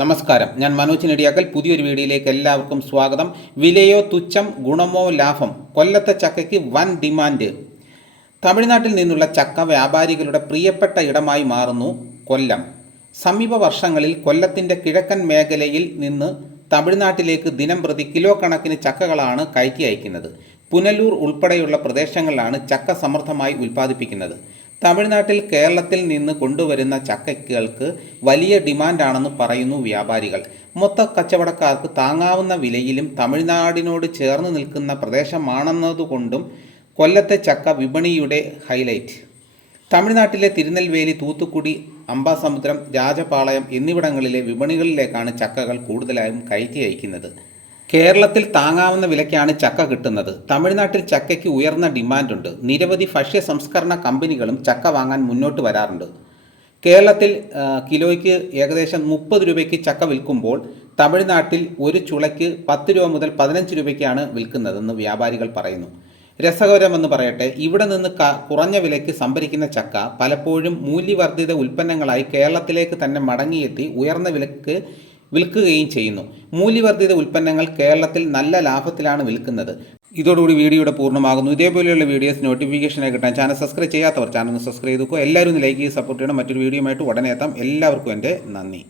നമസ്കാരം, ഞാൻ മനോജ് നെടിയാക്കൽ. പുതിയൊരു വീഡിയോയിലേക്ക് എല്ലാവർക്കും സ്വാഗതം. വിലയോ തുച്ഛം, ഗുണമോ ലാഭം? കൊല്ലത്തെ ചക്കയ്ക്ക് വൻ ഡിമാൻഡ്. തമിഴ്നാട്ടിൽ നിന്നുള്ള ചക്ക വ്യാപാരികളുടെ പ്രിയപ്പെട്ട ഇടമായി മാറുന്നു കൊല്ലം. സമീപ വർഷങ്ങളിൽ കൊല്ലത്തിൻ്റെ കിഴക്കൻ മേഖലയിൽ നിന്ന് തമിഴ്നാട്ടിലേക്ക് ദിനം പ്രതി കിലോ കണക്കിന് ചക്കകളാണ് കയറ്റി അയക്കുന്നത്. പുനലൂർ ഉൾപ്പെടെയുള്ള പ്രദേശങ്ങളിലാണ് ചക്ക സമൃദ്ധമായി ഉൽപ്പാദിപ്പിക്കുന്നത്. തമിഴ്നാട്ടിൽ കേരളത്തിൽ നിന്ന് കൊണ്ടുവരുന്ന ചക്കകൾക്ക് വലിയ ഡിമാൻഡാണെന്ന് പറയുന്നു വ്യാപാരികൾ. മൊത്ത കച്ചവടക്കാർക്ക് താങ്ങാവുന്ന വിലയിലും തമിഴ്നാടിനോട് ചേർന്ന് നിൽക്കുന്ന പ്രദേശമാണെന്നതുകൊണ്ടും കൊല്ലത്തെ ചക്ക വിപണിയുടെ ഹൈലൈറ്റ്. തമിഴ്നാട്ടിലെ തിരുനെൽവേലി, തൂത്തുക്കുടി, അംബാസമുദ്രം, രാജപാളയം എന്നിവിടങ്ങളിലെ വിപണികളിലേക്കാണ് ചക്കകൾ കൂടുതലായും കയറ്റി അയക്കുന്നത്. കേരളത്തിൽ താങ്ങാവുന്ന വിലയ്ക്കാണ് ചക്ക കിട്ടുന്നത്. തമിഴ്നാട്ടിൽ ചക്കയ്ക്ക് ഉയർന്ന ഡിമാൻഡുണ്ട്. നിരവധി ഭക്ഷ്യ സംസ്കരണ കമ്പനികളും ചക്ക വാങ്ങാൻ മുന്നോട്ട് വരാറുണ്ട്. കേരളത്തിൽ കിലോയ്ക്ക് ഏകദേശം 30 രൂപയ്ക്ക് ചക്ക വിൽക്കുമ്പോൾ തമിഴ്നാട്ടിൽ ഒരു ചുളയ്ക്ക് 10 രൂപ മുതൽ 15 രൂപയ്ക്കാണ് വിൽക്കുന്നതെന്ന് വ്യാപാരികൾ പറയുന്നു. രസകരമെന്ന് പറയട്ടെ, ഇവിടെ നിന്ന് കുറഞ്ഞ വിലയ്ക്ക് സംഭരിക്കുന്ന ചക്ക പലപ്പോഴും മൂല്യവർദ്ധിത ഉൽപ്പന്നങ്ങളായി കേരളത്തിലേക്ക് തന്നെ മടങ്ങിയെത്തി ഉയർന്ന വിലക്ക് വിൽക്കുകയും ചെയ്യുന്നു. മൂല്യവർദ്ധിത ഉൽപ്പന്നങ്ങൾ കേരളത്തിൽ നല്ല ലാഭത്തിലാണ് വിൽക്കുന്നത്. ഇതോടുകൂടി വീഡിയോയുടെ പൂർണ്ണമാകുന്നു. ഇതേപോലെയുള്ള വീഡിയോസ് നോട്ടിഫിക്കേഷനായി കിട്ടാൻ ചാനൽ സബ്സ്ക്രൈബ് ചെയ്യാത്തവർ ചാനൽ ഒന്ന് സബ്സ്ക്രൈബ് ചെയ്തു. എല്ലാവരും ഒന്ന് ലൈക്ക് ചെയ്ത് സപ്പോർട്ട് ചെയ്യണം. മറ്റൊരു വീഡിയോയുമായിട്ട് ഉടനെ എത്താം. എല്ലാവർക്കും എൻ്റെ നന്ദി.